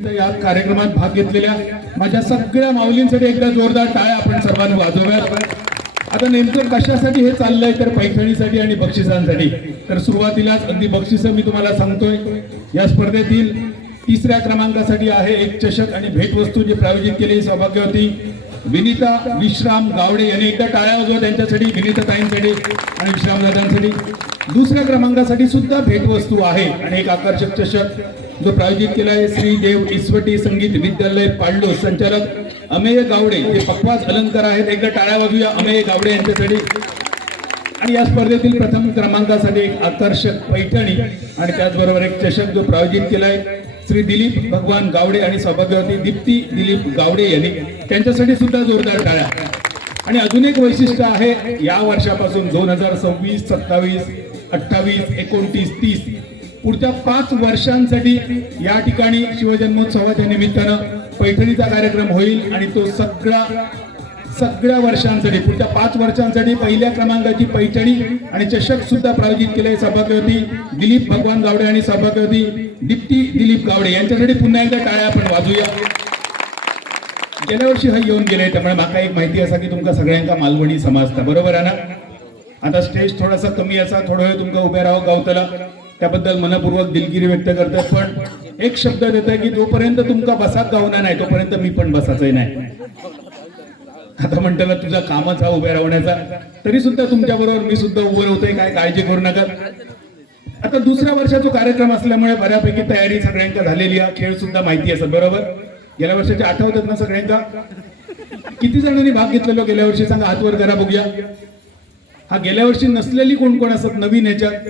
या कार्यक्रमात भाग घेतलेल्या माझ्या सगळ्या माऊलींसाठी एकदा जोरदार टाळ्या आपण सर्वांनी वाजवूयात। आता नेमकं कशासाठी हे चाललंय तर पैठणीसाठी आणि बक्षिसांसाठी। तर सुरुवातीलाच अगदी बक्षिसं मी तुम्हाला सांगतोय। या स्पर्धेतील तिसऱ्या क्रमांकासाठी आहे एक चषक आणि भेटवस्तू जी प्रायोजित केली सौभाग्यवती विनीता विश्राम गावडे यांनी एकदा टाळ्या वाजवा त्यांच्यासाठी, विनीता ताईंसाठी आणि विश्राम दादांसाठी। दुसऱ्या क्रमांकासाठी सुद्धा भेटवस्तू आहे आणि एक आकर्षक चषक जो प्रायोजित केला आहे श्री देव ईश्वटी संगीत विद्यालय पाळलो संचालक अमेय गावडे हे पक्वाज अलंकार आहेत। एकदा टाळ्या वाजूया अमेय गावडे यांच्यासाठी। आणि या स्पर्धेतील प्रथम क्रमांकासाठी एक आकर्षक पैठणी आणि त्याचबरोबर एक चषक जो प्रायोजित केला आहे श्री दिलीप भगवान गावडे आणि सौभाग्यवती दीप्ती दिलीप गावडे यांनी, त्यांच्यासाठी सुद्धा जोरदार टाळ्या। आणि अजून एक वैशिष्ट्य आहे या वर्षापासून 2026, 27, 28, 29, 30 पुढच्या 5 वर्षांसाठी या ठिकाणी शिवजन्मोत्सवाच्या निमित्तानं पैठणीचा कार्यक्रम होईल आणि तो सगळ्या वर्षांसाठी पुढच्या 5 वर्षांसाठी पहिल्या क्रमांकाची पैठणी आणि चषक सुद्धा प्रायोजित केले सौभाग्यवती दिलीप भगवान गावडे आणि सौभाग्यवती दीप्ती दिलीप गावडे यांच्यासाठी पुन्हा एकदा टाळ्या आपण वाजूया। गेल्या वर्षी हा येऊन गेले त्यामुळे माका एक माहिती असा की तुमका सगळ्यांका मालवणी समजता, बरोबर आहे ना। आता स्टेज थोडासा कमी असा, थोडा वेळ तुमका उभे राहावं गावतला, त्याबद्दल मनपूर्वक दिलगिरी व्यक्त करतात। पण एक शब्द देत आहे की जोपर्यंत तुमका बसात गावना नाही तोपर्यंत मी पण बसायचंय नाही। आता म्हणताना तुझा कामच हा उभे राहण्याचा, तरी सुद्धा तुमच्या बरोबर मी सुद्धा उभं राहतोय, काय काळजी करू नका। आता दुसऱ्या वर्षाचा कार्यक्रम असल्यामुळे बऱ्यापैकी तयारी सगळ्यांका झालेली आहे, खेळ सुद्धा माहिती असत, बरोबर। गेल्या वर्षाचे आठवतात ना सगळ्यांका? किती जणांनी भाग घेतलेलो गेल्या वर्षी सांगा, हात वर करा बघूया। हा गेल्या वर्षी नसलेली कोण कोण असत नवीन ह्याच्यात?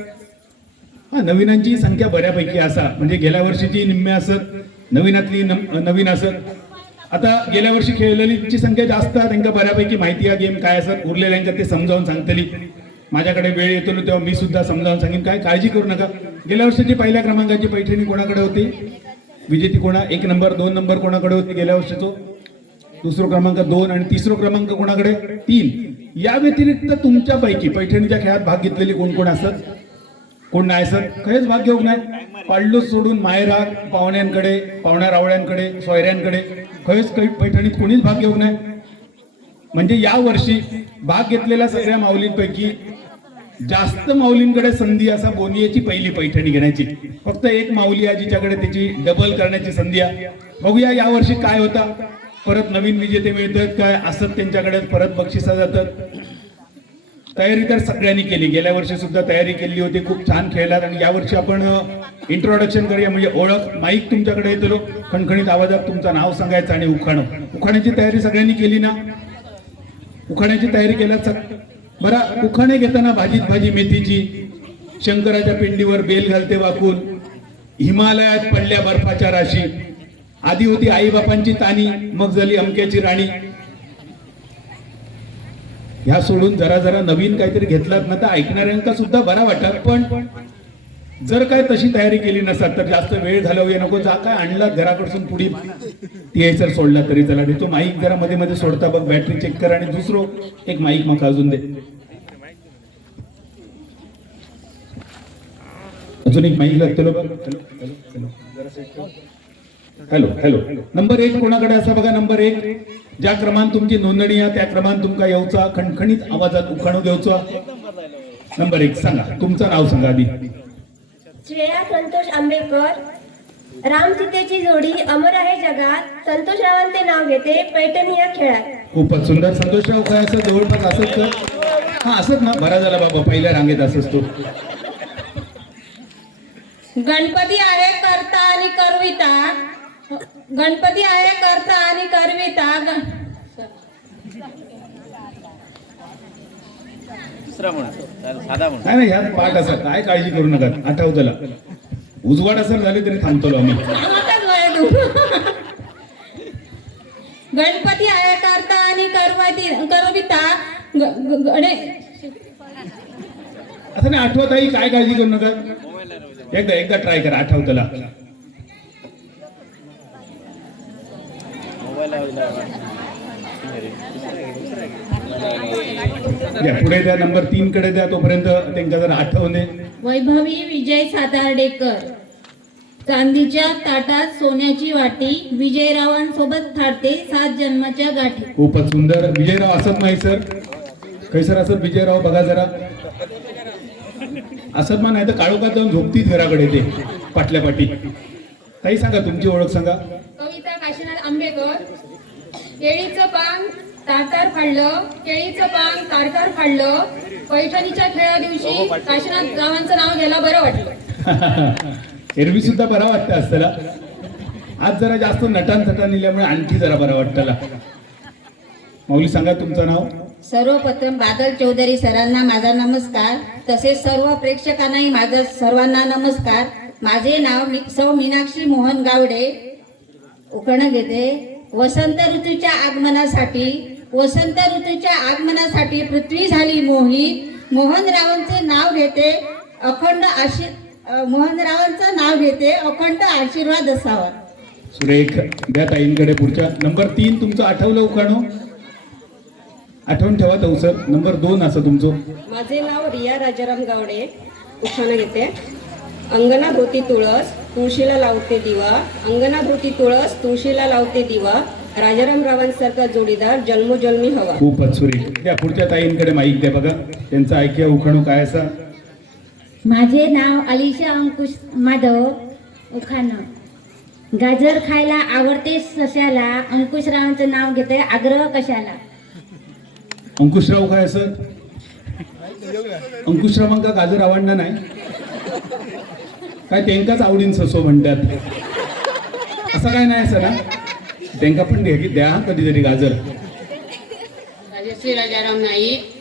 हा नवीनांची संख्या बऱ्यापैकी असा, म्हणजे गेल्या वर्षीची निम्मे असत, नवीनातली नवीन असत। आता गेल्या वर्षी खेळलेलीची संख्या जास्त आहे, त्यांना बऱ्यापैकी माहिती आहे गेम काय असत, उरलेल्यांका ते समजावून सांगतली। माझ्याकडे वेळ येतो ना तेव्हा मी सुद्धा समजावून सांगेन, काय काळजी करू नका। गेल्या वर्षीची पहिल्या क्रमांकाची पैठणी कोणाकडे होती? विजेती कोणा? 1 नंबर 2 नंबर कोणाकडे होती गेल्या वर्षीचो? दुसरा क्रमांक 2 आणि तिसरा क्रमांक कोणाकडे? 3। या व्यतिरिक्त तुमच्यापैकी पैठणीच्या खेळात भाग घेतलेली कोण कोण असत? कोण नाही सर? खरेच भाग घेऊ नाही, पाळलो सोडून मायरा पाहुण्यांकडे, पाहुण्या रावळ्यांकडे, सोयऱ्यांकडे खरेच काही पैठणीत कोणीच भाग घेऊ नाही। म्हणजे या वर्षी भाग घेतलेल्या सगळ्या माऊलींपैकी जास्त माऊलींकडे संधी असा बोनियाची पहिली पैठणी घेण्याची, फक्त एक माऊली आहे जिच्याकडे त्याची डबल करण्याची संधी आहे। बघूया या वर्षी काय होता, परत नवीन विजेते मिळतात काय असत त्यांच्याकडे, परत बक्षिसा जातात। तयारी तर सगळ्यांनी केली, गेल्या वर्षी सुद्धा तयारी केली होती, खूप छान खेळलात। आणि यावर्षी आपण इंट्रोडक्शन करूया, म्हणजे ओळख। माईक तुमच्याकडे येतो, खणखणीत आवाजात तुमचं नाव सांगायचं आणि उखाण्याची तयारी सगळ्यांनी केली ना? उखाण्याची तयारी केल्यात बरं। उखाणे घेताना भाजीत भाजी मेथीची, शंकराच्या पिंडीवर बेल घालते वाकून, हिमालयात पडल्या बर्फाच्या राशी, आधी होती आई बापांची तानी मग झाली अमक्याची राणी। ह्या सोडून जरा जरा नवीन काहीतरी घेतलात ना तर ऐकणाऱ्यांका सुद्धा बरा वाटत। पण जर काय तशी तयारी केली नसतात तर जास्त वेळ घालवूया नको। जा काय आणला घराकडून पुढे यायचं सोडला तरी चला, तो माईक जरा मध्ये मध्ये सोडता बघ, बॅटरी चेक कर आणि दुसरं एक माईक मग अजून दे, अजून एक माईक लागतो बघ। हॅलो हॅलो, नंबर 1 कोणाकडे असा बघा, नंबर 1 ज्या क्रमांक तुमची नोंदणी आहे त्या क्रमांक तुमका येऊचा, खणखणीत आवाजात उखाणू घेऊचा। नंबर 1 सांगा, तुमचं नाव सांगा आधी। श्रेया संतोष आंबेकर, राम सीतेची जोडी अमर आहे जगात, संतोषरावांचे नाव घेते पैठणी या खेळात। खूपच सुंदर। संतोषराव काय असं जवळपास असत का? हा असत ना, बरा झाला बाबा, पहिल्या रांगेत असत तो। गणपती आहे करता आणि करविता, गणपती आहे करता आणि करविता, नाही ह्यात पाठ असं काय काळजी करू नका, आठव त्याला उजवाड असर झाले तरी थांबतो आम्ही। गणपती आहे करता आणि करविता, असं नाही आठवत आई, काय काळजी करू नका, एकदा ट्राय करा, आठव त्याला। पुढे द्या, नंबर 3 कडे द्या, तोपर्यंत त्यांना जर आठवणे। वैभवी विजय सातार्डेकर, चांदीच्या ताटात सोन्याची वाटी, विजयरावांसोबत थाटते 7 जन्माच्या गाठी. खूपच सुंदर. विजयराव असत नाही सर, कैसर असत विजयराव बघा जरा. असत मा नाही तर काळोखात जाऊन झोपतीच घराकडे ते पाटल्या पाटी. ताई सांगा तुमची ओळख सांगा. कविता काशीनाथ आंबेकर. केळीचं पान तारकार फाडलं, केळीचं पान तारकार फाडलं, पैठणीच्या खेळा दिवशी काशीनाथ रावांचं नाव घ्यायला बरं वाटलं. एरवी सुद्धा बरा वाटतं असताना, आज जरा जास्त नटान निल्यामुळे आणखी जरा बरा वाटताला. माऊली सांगा तुमचं नाव. सर्वप्रथम बादल चौधरी सरांना माझा नमस्कार, तसेच सर्व प्रेक्षकांनाही माझा सर्वांना नमस्कार. माझे नाव सौ मीनाक्षी मोहन गावडे. उखाणं घेते. वसंत ऋतूच्या आगमनासाठी पृथ्वी झाली मोहित. मोहनरावांचे नाव घेते, मोहनरावांचं नाव घेते, अखंड आशीर्वाद असावा. सुरेख. द्या ताईंकडे पुढच्या. नंबर 3 तुमचं आठवलं उखाणं? आठवण ठेवा तो सर. नंबर 2 असं तुमचं. माझे नाव रिया राजाराम गावडे. उखाणं घेते. अंगणात होती तुळस, तुळशीला लावते दिवा. अंगणात होती तुळस, तुळशीला लावते दिवा. राजाराम रावांसारखा जोडीदार जन्मोजन्मी हवा. खूपच सुरेख. द्या पुढच्या ताईंकडे माईक द्या बघा, त्यांचं ऐक्या उखाणं काय असा. माझे नाव अलिशा अंकुश माधव. उखाणं. गाजर खायला आवडते सशाला, अंकुशरावांचं नाव घेते आग्रह कशाला. अंकुशराव काय असं? अंकुशरावांका गाजर आवडणार नाही काय? त्यांकाच आवडीन ससो म्हणतात असं काय नाही सर. त्यांका पण द्या कधीतरी गाजर. राजश्री राजाराम नाईक.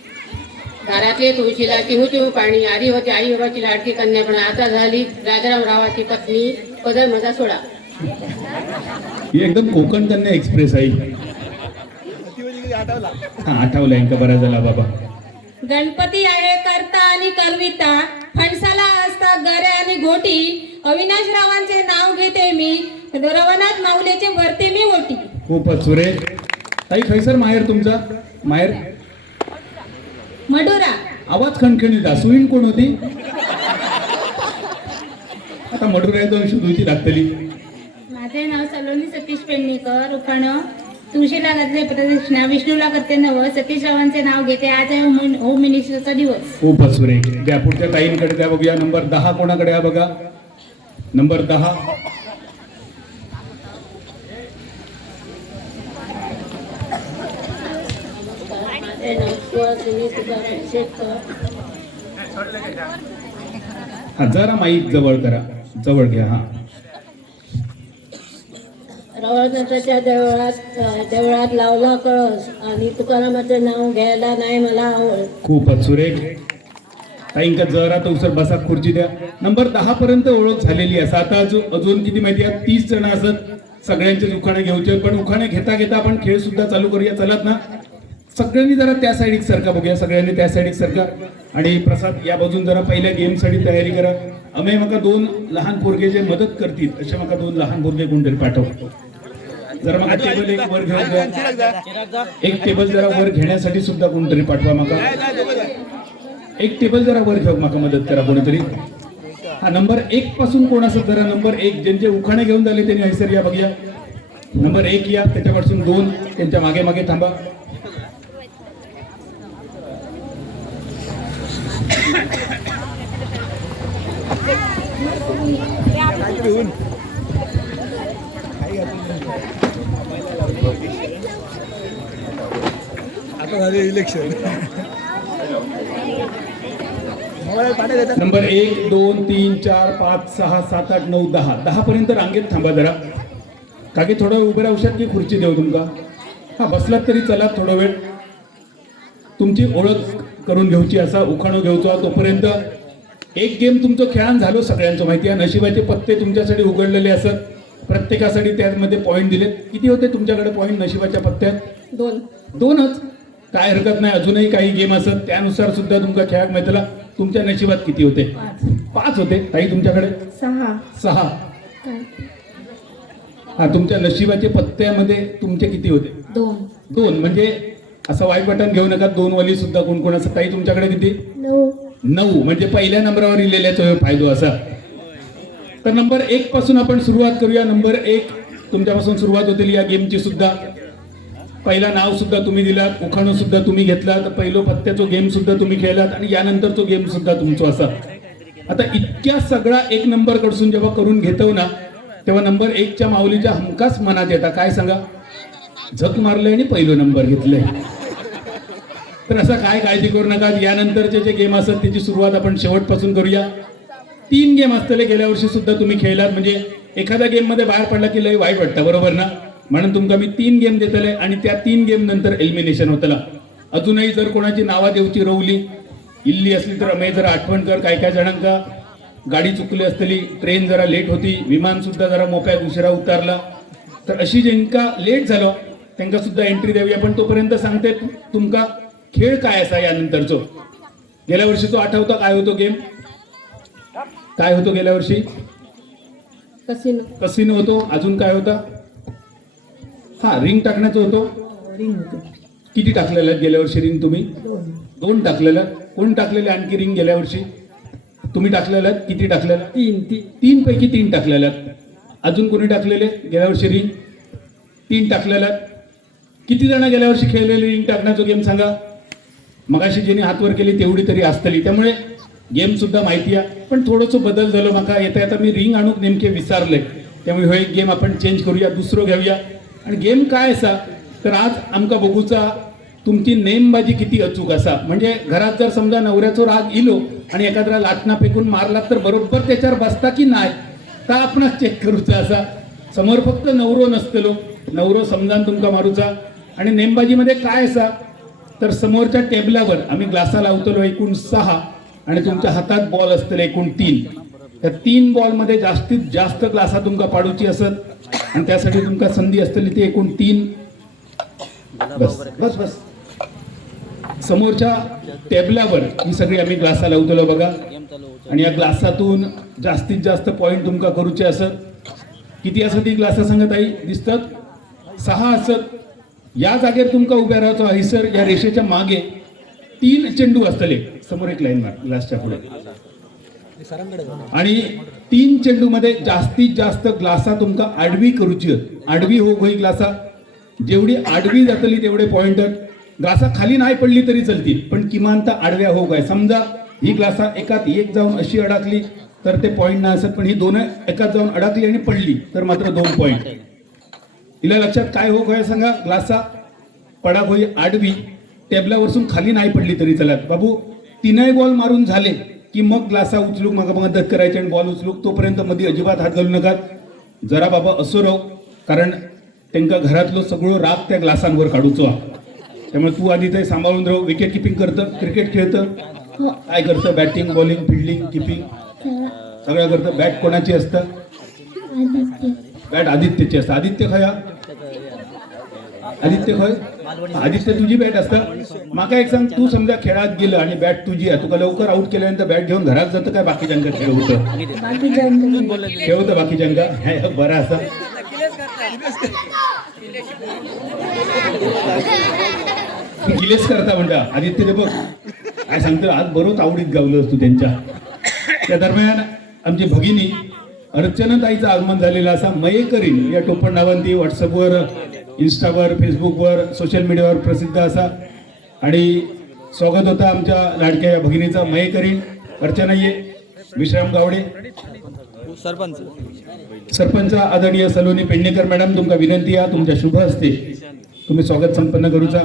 दारातले तुळशीला टिहू टिहू पाणी. आधी होती आई बाबाची लाडकी कन्या, पण आता झाली राजाराम रावाची पत्नी. पदर माझा सोडा. ही एकदम कोकण कन्या एक्सप्रेस आहे. हा आठवला इंका बरा झाला बाबा. गणपती आहे करता आणि करविता, फणसाला असता गरे आणि घोटी. अविनाश रावांचे नाव घेते मी, रवनाथ माऊलीचे वरते मी ओटी. खूपच सुरेख. ताई खैसर माहेर तुमचा? माहेर मडुरा. आवाज खणखणीत. सुईन कोण होती? आता मडुरा जाऊन शोधूची लागतली. माझे नाव सलोनी सतीश पेडणेकर. उखाणं. तुळशीला घातले प्रदक्षिणा, विष्णूला करते नवं, सतीश रावांचे नाव घेते, आज आहे होम मिनिस्टरचा दिवस. खूपच सुरेख. द्या पुढच्या ताईंकडे द्या बघूया. नंबर 10 कोणाकडे आहे बघा. नंबर 10. हा जरा माईक जवळ करा, जवळ घ्या. हा. रवनाथाच्या देवळात लावला कळस, आणि तुकारामाचं नाव घ्यायला नाही मला आवड. खूपच सुरेख. ताईंका जरा तो सर बसा, खुर्ची द्या. नंबर 10 पर्यंत ओळख झालेली आहे. आता अजून किती माहिती आहे? 30 जण असत. सगळ्यांचे उखाणे घेऊचे, पण उखाणे घेता घेता आपण खेळ सुद्धा चालू करूया. चलत ना? सगळ्यांनी जरा त्या साईड सरका बघूया. सगळ्यांनी त्या साईड सरका. आणि प्रसाद या बाजून जरा पहिल्या गेम साठी तयारी करा. आम्ही मका 2 लहान पोरगे जे मदत करतील अशा मका 2 लहान पोरगे कोणतरी पाठव. जरा मग टेबल एक वर घेऊन द्या. एक टेबल जरा वर घेण्यासाठी सुद्धा कोणतरी पाठवा. मका एक टेबल जरा वर घेऊ, मका मदत करा कोणीतरी. हा नंबर 1 पासून कोण असत? जरा नंबर 1 ज्यांचे उखाणे घेऊन झाले त्यांनी हैसर या बघूया. नंबर 1 या, त्याच्यापासून 2 त्यांच्या मागे मागे थांबा. Election number 1 2 3 4 5 6 7 8 9 10. 10 पर्यंत रांगेत थांबा जरा. काकी थोडं उभे राहू शकत की खुर्ची देऊ तुमका? हा बसलात तरी चला. थोडा वेळ तुमची ओळख करून घेऊची, असा उखाणो घेऊचा. तोपर्यंत एक गेम तुमचं खेळान झालो. सगळ्यांचं माहिती आहे. नशिबाचे पत्ते तुमच्यासाठी उघडलेले असत. प्रत्येकासाठी त्यामध्ये पॉईंट दिलेत. किती होते तुमच्याकडे पॉईंट नशिबाच्या पत्त्यात? 2च. काय हरकत नाही. अजूनही काही गेम असत, त्यानुसार सुद्धा तुमका खेळाक माहितीला. तुमच्या नशिबात किती होते? 5 होते. ताई तुमच्याकडे 6. हा तुमच्या नशिबाच्या पत्त्यामध्ये तुमचे किती होते? 2. म्हणजे असं वाईट बटन घेऊ नका. 2 वाली सुद्धा कोण कोण असं. ताई तुमच्याकडे किती? 9. म्हणजे पहिल्या नंबरावर लिहिलेल्याचा फायदा असा. तर नंबर 1 पासून आपण सुरुवात करूया. नंबर 1 तुमच्यापासून सुरुवात होतील या गेमची सुद्धा. पहिला नाव सुद्धा तुम्ही दिलात, उखाणं सुद्धा तुम्ही घेतलात, पहिलो पत्त्याचो गेम सुद्धा तुम्ही खेळलात आणि यानंतरचो गेम सुद्धा तुमचा असा. आता इतक्या सगळा 1 नंबर कडसून जेव्हा करून घेतो ना, तेव्हा नंबर 1च्या माऊलीच्या हमखास मनात येतात काय सांगा, झक मारलंय आणि पहिलो नंबर घेतलंय. तर असं काय काळजी करू नका. यानंतरचे जे गेम असतात त्याची सुरुवात आपण शेवटपासून करूया. 3 गेम असतले. गेल्या वर्षी सुद्धा तुम्ही खेळलात, म्हणजे एखाद्या गेम मध्ये बाहेर पडला की लय वाईट वाटतं, बरोबर ना. म्हणून तुमका मी 3 गेम देतले आणि त्या 3 गेम नंतर एलिमिनेशन होतला. अजूनही जर कोणाची नावा देवची रवली इल्ली असली तर अमे जरा आठवण कर. काय काय जणांका गाडी चुकली असतली, ट्रेन जरा लेट होती, विमान सुद्धा जरा मोप्यात उशिरा उतारला, तर अशी ज्यांका लेट झालं त्यांना सुद्धा एंट्री देऊया. पण तोपर्यंत सांगते तुमका खेळ काय असा यानंतरचो. गेल्या वर्षीचो आठवता काय होतो गेम, काय होतो गेल्या वर्षी? कसिनो होतो. अजून काय होता? हा, रिंग टाकण्याचं होतो. किती टाकलेलं गेल्या वर्षी रिंग तुम्ही? 2 टाकलेलं. कोण टाकलेलं आणखी रिंग गेल्या वर्षी? तुम्ही टाकलेलं. किती टाकलेलं? 3 पैकी 3 टाकलेलं. अजून कोणी टाकलेले गेल्या वर्षी रिंग? 3 टाकलेलं. किती जण गेल्या वर्षी खेळलेले रिंग टाकण्याचं गेम सांगा. मगाशी ज्यांनी हातवर केली तेवढी तरी असतली. त्यामुळे गेम सुद्धा माहिती आहे, पण थोडंसं बदल झालं. माका येता मी रिंग आणूक नेमके विसरले, त्यामुळे हो एक गेम आपण चेंज करूया, दुसरं घेऊया. आणि गेम काय असा तर आज आमका बघूचा तुमची नेमबाजी किती अचूक असा. म्हणजे घरात जर समजा नवऱ्याचो राग इलो आणि एखाद्या लाटणा फेकून मारला तर बरोबर त्याच्यावर बसता की नाही तर आपण चेक करूचा असा. समोर फक्त नवरो नसतलो, नवरो समजान तुमका मारूचा. आणि नेमबाजीमध्ये काय असा तर समोरच्या टेबलावर आम्ही ग्लासा लावतलो एकूण 6 आणि तुमच्या हातात बॉल असतले एकूण 3. त्या 3 बॉलमध्ये जास्तीत जास्त ग्लासा तुमका पाडूची असत आणि त्यासाठी तुमका संधी असतली ती एकूण 3. बस बस बस. समोरच्या टेबलावर ही सगळी आम्ही ग्लासा लावतलो बघा. आणि या ग्लासातून जास्तीत जास्त पॉईंट तुमका करूचे असत. किती असत ही ग्लासा सांगत आई दिसतात? 6 असत. या जागेवर तुमका उभ्या राहायचो हयसर या रेषेच्या मागे 3 चेंडू असतले. समोर एक लाईन मार ग्लासच्या पुढे. आणि 3 चेंडू मध्ये जास्तीत जास्त ग्लासा तुमका आडवी करूची. आडवी हो होई ग्लासा. जेवढी आडवी जातली तेवढे पॉइंट. ग्लासा खाली नाही पडली तरी चलतील, पण किमान तर आडव्या हो काय. समजा ही ग्लासा एकात एक जाऊन अशी अडकली तर ते पॉइंट नाही असत, पण ही दोन एकात जाऊन अडकली आणि पडली तर मात्र 2 पॉइंट. हिला लक्षात काय हो काय सांगा. ग्लासा पडाक होई आडवी, टेबलावरसून खाली नाही पडली तरी चलत. बाबू 3 बॉल मारून झाले की मग ग्लासा उचलूक मग मदत करायची आणि बॉल उचलूक. तोपर्यंत मध्ये अजिबात हात घालू नका. जरा बाबा असो राहू, कारण त्यांना घरातलं सगळं राग त्या ग्लासांवर काढूचो. त्यामुळे तू आधी ते सांभाळून राहू. विकेट किपिंग करतं, क्रिकेट खेळतं, काय करतं? बॅटिंग, बॉलिंग, फिल्डिंग, किपिंग सगळं करतं. बॅट कोणाची असतं? बॅट आदित्यची असतं. आदित्य खया? आदित्य खय? आदित्य तुझी बॅट असतं. माका एक सांग, तू समजा खेळात गेलं आणि बॅट तुझी आहे, तुका लवकर आउट केल्यानंतर बॅट घेऊन घरात जातं काय बाकीच्यांका खेळवतं? खेळवतं बाकीच्यांका. बरं असा गिलेच करता म्हणता आदित्य. ते बघ काय सांगतो आज बरोच आवडीत गावलं असतो त्यांच्या. त्या दरम्यान आमची भगिनी अर्चनाताईचं आगमन झालेलं असा. मयेकरीण या टोपण नावांती व्हॉट्सअपवर, इंस्टावर, फेसबुकवर, सोशल मीडियावर प्रसिद्ध असा. आणि स्वागत होता आमच्या लाडक्या या भगिनीचा. मयेकरीण अर्चना ये. विश्राम गावडे सरपंच आदरणीय सलोनी पेडणेकर मॅडम, तुमका विनंती आहे तुमच्या शुभ हस्ते तुम्ही स्वागत संपन्न करूचा.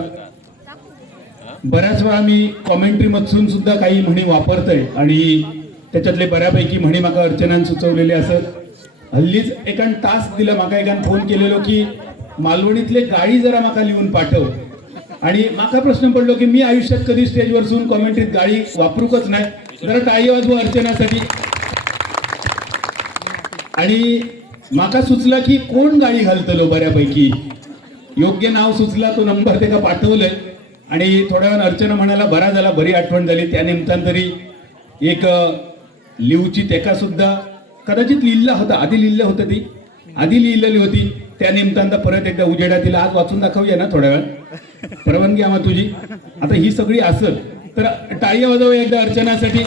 बऱ्याच वेळा मी कॉमेंट्री मधून सुद्धा काही म्हणी वापरतोय आणि त्याच्यातले बऱ्यापैकी म्हणी माका अर्चनान सुचवलेले असत. हल्लीच एकान टास्क दिला माका. एकान फोन केलेलो की मालवणीतले गाडी जरा माका लिहून पाठव. आणि माका प्रश्न पडलो की मी आयुष्यात कधी स्टेजवर सुन कॉमेंट्रीत गाडी वापरूकच नाही. जरा टाळी वाजवा अर्चनासाठी. आणि माका सुचला की कोण गाडी घालतलो बऱ्यापैकी. योग्य नाव सुचला, तो नंबर त्याला पाठवलंय. आणि थोड्या वेळा अर्चना म्हणाला बरा झाला, बरी आठवण झाली. त्या निमित्तानं तरी एक लिहूची तेका सुद्धा कदाचित लिहिला होता. आधी लिहिलं होतं, ती आधी लिहिलेली होती. त्या निमित्तानं परत एकदा उजेडा तिला आज वाचून दाखवूया ना थोड्या वेळ. परवानगी आम्हा तुझी. आता ही सगळी असत तर टाळी वाजवूया एकदा अर्चनासाठी.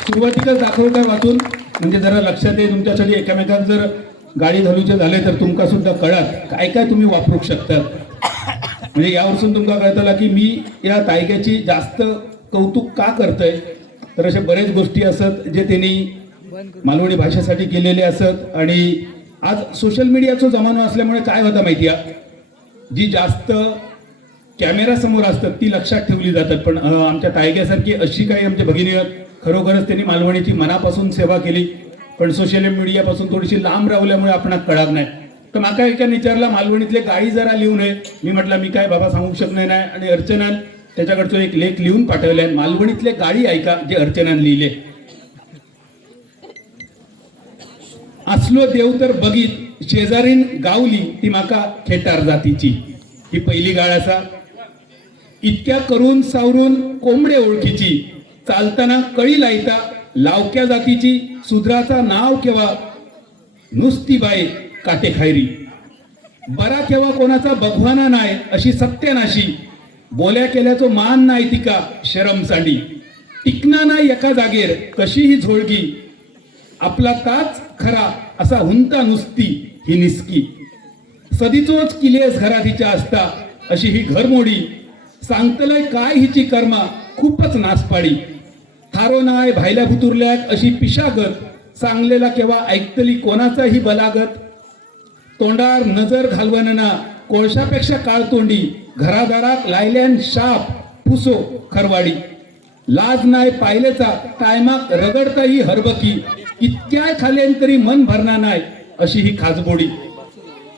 सुरुवातीलाच दाखवता वाचून. म्हणजे जरा लक्षात येईल तुमच्यासाठी, एकामेकात जर गाडी घालूचे झाले तर तुमका सुद्धा कळत काय काय तुम्ही वापरू शकता. म्हणजे यावरसून तुमका कळतला की मी या तायक्याची जास्त कौतुक का करतोय. तर अशा बरेच गोष्टी असत जे त्यांनी मालवणी भाषेसाठी केलेले असत. आणि आज सोशल मीडियाचा जमाना असल्यामुळे काय होता माहिती आहे, जी जास्त कॅमेरा समोर असतात ती लक्षात ठेवली जातात. पण आमच्या तायग्यासारखी अशी काही आमच्या भगिनी आहेत, खरोखरच त्यांनी मालवणीची मनापासून सेवा केली. पण सोशल मीडियापासून थोडीशी लांब राहिल्यामुळे आपणाला कळत नाही. तर माका एका विचारला मालवणीतले गाडी जरा लिहून नये. मी म्हटलं मी काय बाबा सांगू शकणार नाही. आणि अर्चनान त्याच्याकडचं एक लेख लिहून पाठवलाय, मालवणीतले गाडी ऐका जे अर्चनान लिहिले. असलो देव तर बघीत शेजारीन गावली ती माका खेटार जातीची. ही पहिली गाळ असा. इतक्या करून सावरून कोंबडे ओळखीची, चालताना कळी लायता लावक्या जातीची, सुधराचा नाव केव्हा नुसती बाई काटे खायरी, बरा केव्हा कोणाचा बघवाना नाही अशी सत्यानाशी, बोल्या केल्याचो मान नाही तिका शरम सांडी, टिकना नाही एका जागेर कशीही झोळगी, आपला ताच खरा असा हुंता नुसती ही निसकी, सदीचोच किलेस घरात हिच्या असता अशी ही घरमोडी, सांगतलंय काय हिची कर्मा खूपच नासपाडी, थारो नाय भायल्या भुतुरल्यात अशी पिशागत, सांगलेला केव्हा ऐकतली कोणाचाही बलागत, तोंडार नजर घालवणना कोळशापेक्षा काळतोंडी, घरादारात लायल्यान शाप पुसो खरवाडी, लाज नाय पाहिलेचा टायमाक रगडता ही हरबकी, इतक्या खालेन तरी मन भरणार नाही अशी ही खाजबोडी,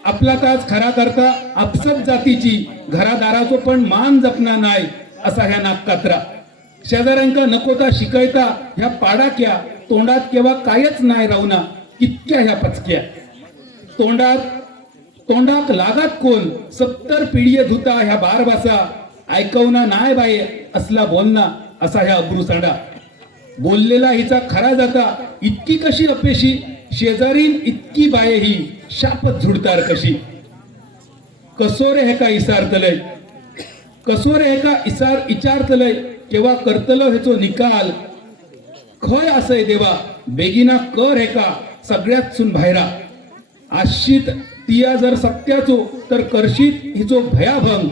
आपला ताज खरा करता आपसत जातीची, घरादाराचो पण मान जपना नाही असा ह्या नागकात्रा, शेजाऱ्यांका नकोता शिकयता ह्या पाडाक्या, तोंडात केव्हा कायच नाही रावना इतक्या ह्या पचक्या, तोंडाक लागत कोण 70 पिढीये धुता ह्या बारबासा, ऐकवना नाय बाये असला बोलना असा ह्या अब्रुसाडा, बोललेला हिचा खरा जाता इतकी कशी अपेशी, शेजारीन इतकी बाये ही शापत झुडतार कशी, कसोरे हेका इसारतलय, कसोरे हेका इचारतलय केव्हा करतलो हेचो निकाल, खय असय देवा बेगिना कर हेका सगळ्यात सुन भायरा, आशित तिया जर सत्याचो तर करशीत हिचो भयाभंग,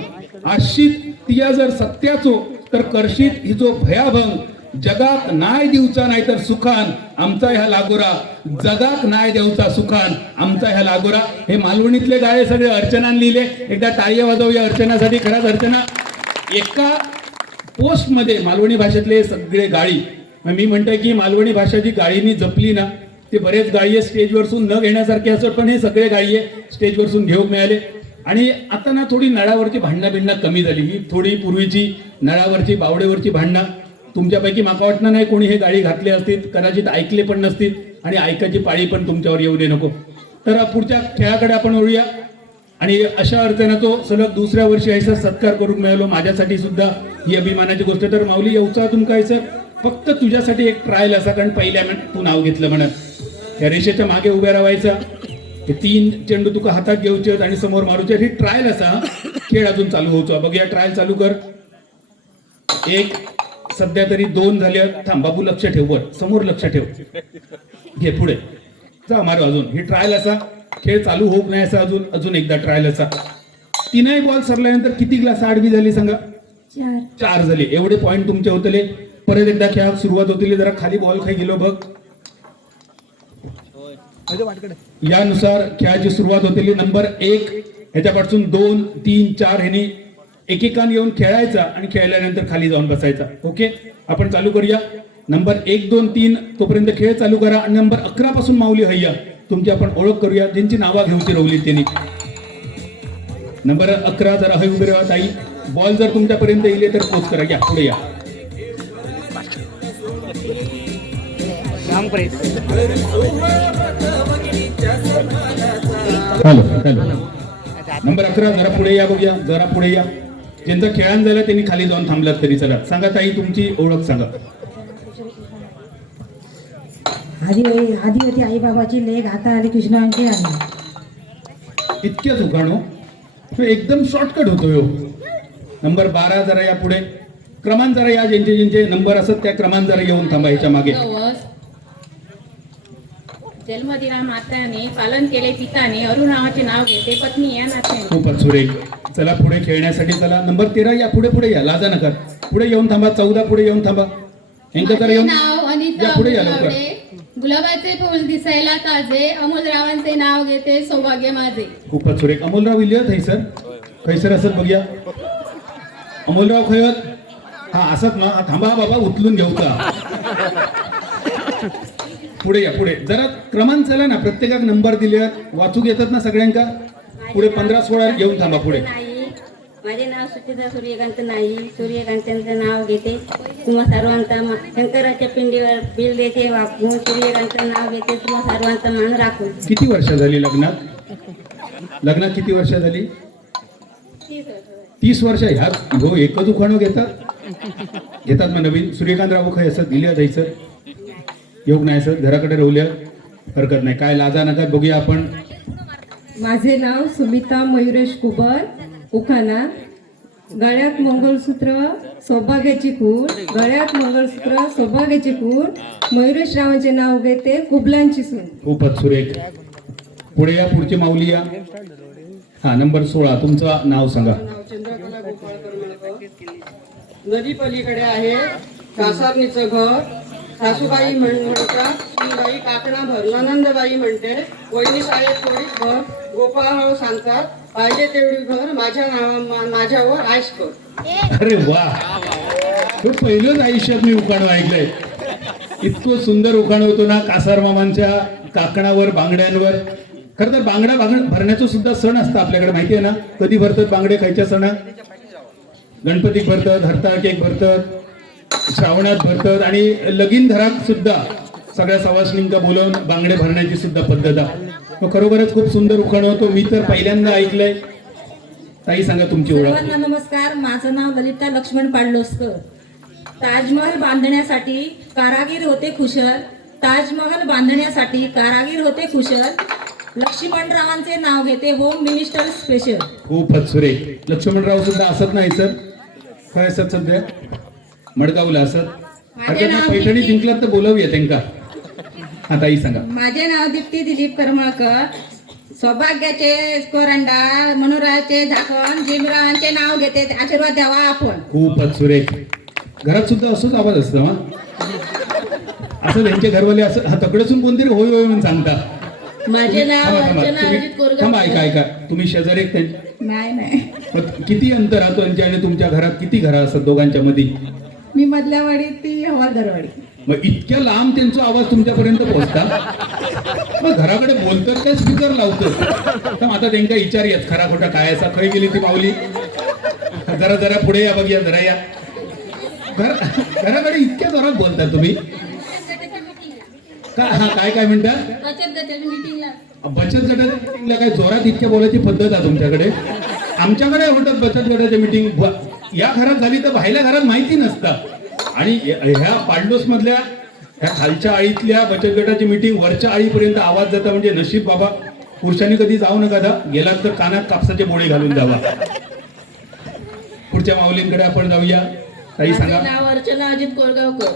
आशित तिया जर सत्याचो तर करशीत हिचो भयाभंग, जगात नाय दिवचा नाही तर सुखान आमचा ह्या लागोरा, जगात नाय देवचा सुखान आमचा ह्या लागोरा. हे मालवणीतले गाळे सगळे अर्चनान लिहिले. एकदा टाळ्या वाजवूया अर्चनासाठी. खरंच अर्चना एका पोस्ट मध्ये मालवणी भाषेतले सगळे गाळी, मी म्हणतोय की मालवणी भाषा जी गाळीनी जपली ना, ते बरेच गाळी स्टेजवरसून न घेण्यासारखे असत, पण हे सगळे गाळी स्टेजवरसून घेऊन मिळाले. आणि आता ना थोडी नळावरची भांडणं कमी झाली. ही थोडी पूर्वीची नळावरची बावडेवरची भांडणं तुमच्यापैकी माका वाटणार नाही कोणी हे गाडी घातले असतील, कदाचित ऐकले पण नसतील आणि ऐकायची पाळी पण तुमच्यावर येऊ दे नको. तर पुढच्या खेळाकडे आपण वळूया. आणि अशा अर्थानं तो सलग दुसऱ्या वर्षी ऐसा सत्कार करून मिळालो, माझ्यासाठी सुद्धा ही अभिमानाची गोष्ट. तर माऊली येऊचा तुमका ऐसं फक्त तुझ्यासाठी एक ट्रायल असा, कारण पहिल्या तू नाव घेतलं म्हणत या रेषेच्या मागे उभ्या राहायचा, हे 3 चेंडू तुका हातात घेऊचे आणि समोर मारूचे. ही ट्रायल असा, खेळ अजून चालू होतो. बघूया ट्रायल चालू कर. 1 सध्या तरी 2 झाले. थांब बाबू, लक्ष ठेव, वर समोर लक्ष ठेव, घे पुढे जा मारू अजून. ही ट्रायल असा, खेळ चालू होत नाही असा. अजून एकदा ट्रायल असा. 3 बॉल सरल्यानंतर किती ग्लास आडवी झाली सांगा? 4 झाले. एवढे पॉइंट तुमचे होतले. परत एकदा खेळ सुरुवात होतील. जरा खाली बॉल खाई गेलो बघ. यानुसार खेळाची सुरुवात होतेली. नंबर 1 ह्याच्यापासून 2, 3, 4 ह्यानी एकेकान येऊन खेळायचा आणि खेळल्यानंतर खाली जाऊन बसायचा. ओके, आपण चालू करूया. नंबर 1, 2, 3 तोपर्यंत खेळ चालू करा. आणि नंबर 11 पासून माऊली हय्या तुमची आपण ओळख करूया, ज्यांची नावं घेऊची रवली त्यांनी. नंबर 11 जरा हय उभे राहा ताई. बॉल जर तुमच्यापर्यंत येईल तर पोच करा. या पुढे या. हॅलो नंबर 11 जरा पुढे या. बघूया जरा पुढे या. ज्यांचं खेळान झालं त्यांनी खाली जाऊन थांबलात तरी चला. सांगा ताई तुमची ओळख सांगा. आदिवती आई बाबाची लेख आता आली कृष्णांची आहे. इतक्याच उखाणो एकदम शॉर्टकट होतो ह्यो. नंबर 12 जरा या पुढे. क्रमांक जरा या, ज्यांचे नंबर असत त्या क्रमांक जरा येऊन थांबा ह्याच्या मागे. जन्मदिना माताने पालन केले पिताने अरुण नावाचे नाव घेते पत्नी या नात्याने. खूपच सुरेख. चला पुढे खेळण्यासाठी चला. नंबर 13 या, पुढे या, लाजा नका. पुढे येऊन थांबा. 14 पुढे येऊन थांबा. तर माझे येऊन नाव अनिता या, पुढे या अमोल लवकर. गावडे. गुलाबाचे फूल दिसायला ताजे अमोलरावांचे नाव घेते सौभाग्य माझे. खूपच सुरेख. अमोलराव इलिया थैसर खैसर असत बघूया. अमोलराव खयत हा असत ना. थांबा बाबा, उचलून घेऊ का. पुढे या, पुढे जरा क्रमांक चला ना. प्रत्येकाक नंबर दिले वाचूक येतात ना सगळ्यांका. पुढे 15-16 घेऊन थांबा. पुढे माझे नाव सुचिता सूर्यकांत नाही. सूर्यकांतांचं नाव घेते तुम्हा सर्वांचा शंकराच्या पिंडीवर बिल देते वापरून. सूर्यकांतचं नाव घेते तुम्हा सर्वांचा मान राखून. किती वर्ष झाली लग्नात? लग्नात किती वर्ष झाली? 30 वर्ष. ह्यात हो एकच उखाणं घेतात मग नवीन. सूर्यकांत राव खय असत दिल्या जायचं योग नाही असत. घराकडे राहुल्या हरकत नाही. काय लाजा नका. बघूया आपण. माझे नाव सुमिता मयुरेश कुबर. उखाणा. गळ्यात मंगळसूत्र सौभाग्याची खूण. गळ्यात मंगळसूत्र सौभाग्याची खूण. मयुरेश रावांचे नाव घेते कुबलांची सून. खूपच सुरेख. पुढे या. पुढची माऊली या. हा नंबर 16 तुमचं नाव सांगा. नदी पलीकडे आहे कासारणीचं घर. सासूबाई म्हणतात सुनबाई काकणा भर. ननंदबाई म्हणते वहिनी शाळेत थोडी भर. गोपाळराव सांगतात पाहिजे तेवढी भर. माझ्यावर आश कर. अरे वा, हे पहिलंच आयुष्यात मी उखाणं ऐकलंय. इतकं सुंदर उखाणं होतो ना. कासार मामांच्या काकणावर बांगड्यांवर. खरं तर बांगडा भरण्याचा सुद्धा सण असतं आपल्याकडे, माहिती आहे ना. कधी भरतात बांगडे? खायच्या सणात. गणपतीत भरतात, हरताळकेक भरतात, श्रावणात भरतात आणि लगीन घरात सुद्धा सगळ्या सवासणींका बोलवून बांगडे भरण्याची सुद्धा पद्धत आहे. खरोखरच खूप सुंदर उखाणं होतो. मी तर पहिल्यांदा ऐकलंय. ताई सांगा तुमची ओळख. सर्वांना नमस्कार. माझं नाव ललिता लक्ष्मण पाडलोसकर. ताजमहल बांधण्यासाठी कारागीर होते कुशल. ताजमहल बांधण्यासाठी कारागीर होते कुशल. लक्ष्मणरावांचे नाव घेते होम मिनिस्टर स्पेशल. खूपच सुरेख. लक्ष्मणराव सुद्धा असत नाही सर. काय असत सध्या? मडगावला असत. पैठणी जिंकलात तर बोलवूया त्यांका. हा ताई सांगा. माझे नाव दीप्ती दिलीप करमळकर. सौभाग्याचे कोरंडा मनोराचे झाकण जिमरावांचे नाव घेते. आशीर्वाद द्यावा आपण. खूपच सुरेख. घरात सुद्धा असंच आवाज असतो. हा असं त्यांचे घरवाले असं हा तकडेसून कोणतरी होय होय म्हणून सांगता. माझे नाव थांबा, अर्चना तुम्ही- अजित कोरगाव. थांबा, ऐका. तुम्ही शेजारी एक नाही किती अंतर राहतो त्यांच्या आणि तुमच्या घरात किती घरं असतात दोघांच्या मध्ये? मी मधल्या वाडीत, ती हवालदारवाडी. मग इतक्या लांब त्यांचा आवाज तुमच्यापर्यंत पोहोचता. मग घराकडे बोलतात काय स्पीकर लावतो? तर आता त्यांचा विचार येत खरा खोटा काय असा. खरी गेली ती माऊली. जरा पुढे या. बघूया जरा या. घराकडे इतक्या जोरात बोलता तुम्ही का? हा काय म्हणता? बचत गटाच्या मीटिंगला काय जोरात इतक्या बोलायची पद्धत आहे तुमच्याकडे? आमच्याकडे होतात बचत गटाच्या मीटिंग. या घरात झाली तर बाहेरल्या घरात माहिती नसतं. आणि ह्या पांडोस मधल्या ह्या खालच्या आळीतल्या बचत गटाची मीटिंग वरच्या आळीपर्यंत आवाज जाता. म्हणजे नशीब बाबा, पुरुषांनी कधी जाऊ नका. गेलात तर कानात कापसाचे बोळे घालून जावा. पुढच्या माऊलींकडे आपण जाऊया. ताई सांगा. नाव अर्चना अजित कोरगावकर.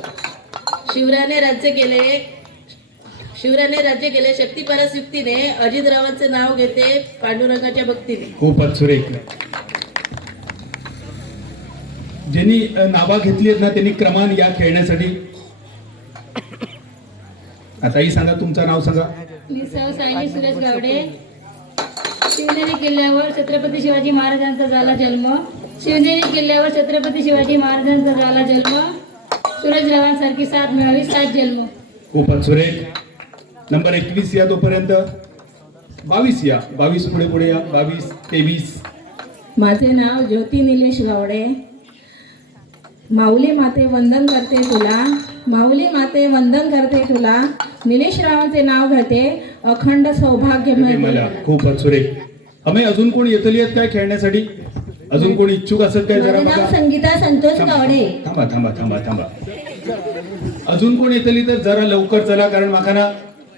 शिवरायाने राज्य केले शक्ती परसयुक्तीने. अजितरावांचे नाव घेते पांडुरंगाच्या भक्तीने. खूपच सुरेख. ज्यांनी नावा घेतली आहेत ना त्यांनी क्रमान या खेळण्यासाठी. आताही सांगा तुमचं नाव सांगा. मी सौ सायली सुरेश गावडे. शिवनेरी किल्ल्यावर छत्रपती शिवाजी महाराजांचा झाला जन्म. शिवनेरी किल्ल्यावर छत्रपती शिवाजी महाराजांचा झाला जन्म. सूरजरावांसारखी साथ मिळावी 7 जन्म. खूपच सुरेख. नंबर 21 या. तोपर्यंत 22 या. 22 पुढे या. 22, 23. माझे नाव ज्योती निलेश गावडे. माऊली माते वंदन करते तुला. माऊली माते वंदन करते तुला. निलेश रावांचे नाव घेते अखंड सौभाग्य मला. खूपच सुरेख. आम्ही अजून कोण येतली आहेत काय खेळण्यासाठी? अजून कोण इच्छुक असत काय? जरा बघा. संगीता संतोष गावडे. थांबा. अजून कोण येतली तर जरा लवकर चला. कारण माका ना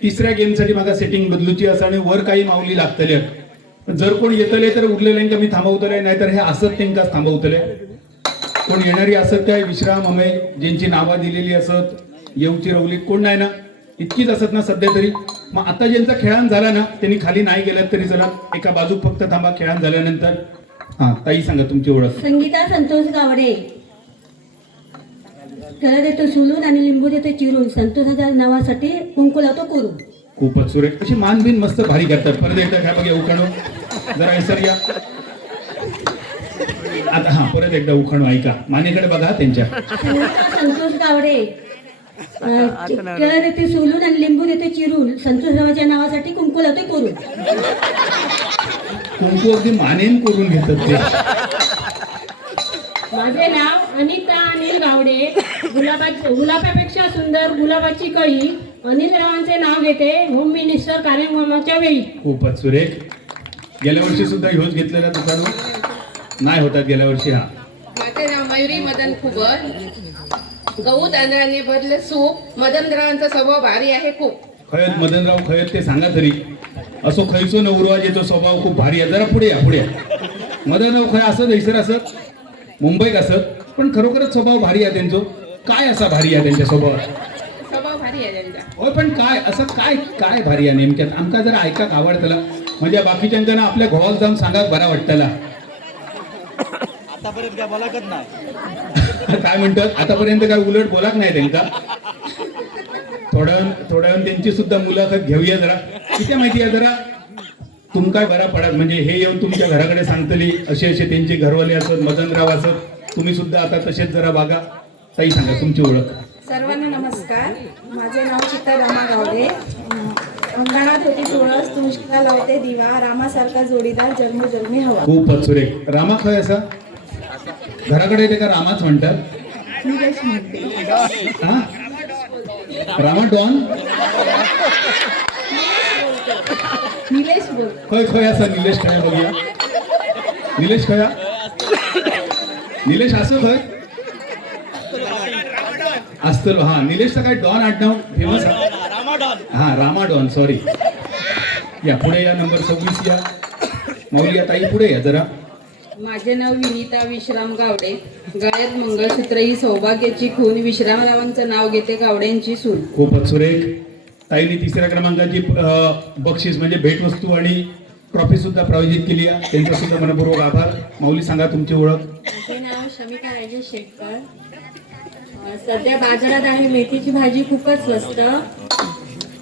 तिसऱ्या गेमसाठी माका सेटिंग बदलूची असं आणि वर काही माऊली लागतले. जर कोण येतले तर उरलेल्यांका मी थांबवतले. नाहीतर हे असत त्यांकाच थांबवतले. कोण येणारी असत काय? विश्राम अमय ज्यांची नावं दिलेली असत येऊची रवली कोण नाही ना? इतकीच असत ना सध्या तरी? मग आता ज्यांचा खेळान झाला ना त्यांनी खाली नाही गेलात तरी चला एका बाजूक फक्त थांबा. खेळान झाल्यानंतर हा ताई सांगा तुमची ओळख. संगीता संतोष गावडे. त्याला देतो सोलून आणि लिंबू देतो चिरून संतोषाच्या नावासाठी कुंकू लावतो करून. खूपच सुरेख. अशी मानबिन मस्त भारी करतात. परत एकदा घ्या बघा उखाणो जरा हैसर या. आता हा परत एकदा उखाणो ऐका. मानेकडे बघा त्यांच्या. संगीता संतोष गावडे. त्याला देते सोलून आणि लिंबू देते चिरून संतोषरावाच्या नावासाठी कुंकू लावतो करून. कुंकू अगदी मानेन करून घेतात ते. माझे नाव अनिता अनिल गावडे. गुलाबापेक्षा सुंदर गुलाबाची कळी. अनिल रावांचे नाव घेते होम मिनिस्टर कार्यक्रमाच्या वेळी. खूपच सुरेख. गेल्या वर्षी सुद्धा ह्योच घेतलेला दुकान नाही होतात गेल्या वर्षी. हा माझे नाव मयुरी मदन खुबर. गहू तांदळाने भरलं सूप. मदनरावांचा स्वभाव भारी आहे खूप. खयत मदनराव खयत ते सांगा तरी. असो खयचो नवरुवाजेचो स्वभाव खूप भारी आहे. जरा पुढे या पुढे. मदनराव खय असत हैसर असत मुंबईत असत पण खरोखरच स्वभाव भारी आहे त्यांचो. काय असा भारी आहे त्यांच्या स्वभावात? स्वभाव भारी आहे त्यांचा. होय पण काय असं काय काय भारी आहे नेमक्यात आमका जरा ऐकाक आवडतला. म्हणजे बाकीच्यांना आपल्या घोवाक जाऊन सांगाक बरा वाटतला. काय म्हणतात आतापर्यंत काय उलट बोलाक नाही त्यांचा. थोड्या त्यांची सुद्धा मुलाखत घेऊया जरा. किती माहिती आहे जरा तुमका बरा पडा म्हणजे हे येऊन तुमच्या घराकडे सांगतली असे त्यांचे घरवाले असत मदनराव असत. तुम्ही सुद्धा आता तसेच जरा वागा. ताई सांगा तुमची ओळख. सर्वांना नमस्कार. माझे नाव चित्ता रामा गावडे. अंगणात होती तुळस तुळशीला लावते दिवा. रामासारखा जोडीदार जन्मोजन्मी हवा. खूपच सुरेख. रामा खय असा घराकडे येते का रामाच म्हणतात? हा रामा डॉन निलेश बोल. खय खय असा निलेश खया बघूया. निलेश खया निलेश असं खय असतलो. हा निलेशचा काय डॉन आडनाव फेमस आहे. हा रामा डॉन सॉरी. या पुढे या नंबर 26 या. माऊली या ताई पुढे या जरा. माझे नाव विनीता विश्राम गावडे. गळ्यात मंगळसूत्र ही सौभाग्याची खून. विश्रामरावांचं नाव घेते गावड्यांची सून. खूपच सुरेख. ताईने तिसऱ्या क्रमांकाची बक्षीस म्हणजे भेटवस्तू आणि ट्रॉफी सुद्धा प्रायोजित केली आहे. त्यांचा सुद्धा मनपूर्वक आभार. माऊली सांगा तुमची ओळख. माझे नाव शमिका राजेश शेटकर. सध्या बाजारात आहे मेथीची भाजी खूपच स्वस्त.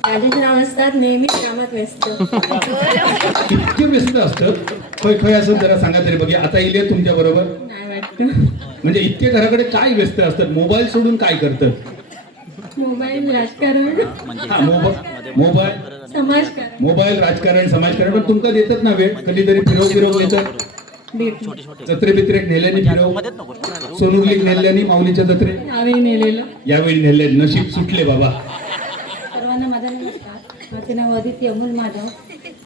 माझे नाव असतात नेहमीच कामात व्यस्त. इतके व्यस्त असतात खय खय असं जरा सांगा तरी बघा. आता येईल तुमच्या बरोबर नाही वाटतं. म्हणजे इतके घराकडे काय व्यस्त असतात मोबाईल सोडून काय करतात? मोबाईल राजकारण हा मोबाईल समाजकारण मोबाईल राजकारण समाजकारण पण तुमका देतात ना वेळ. कधीतरी फिरव देतात. जत्रे बित्रेक नेल्याने फिरव. सोनुगलीक नेल्याने माऊलीच्या जत्रे यावेळी नेलेलं. यावेळी नेले. नशीब सुटले बाबा. सर्वांना माझा नमस्कार. माझे नाव अदिती अमोल माधव.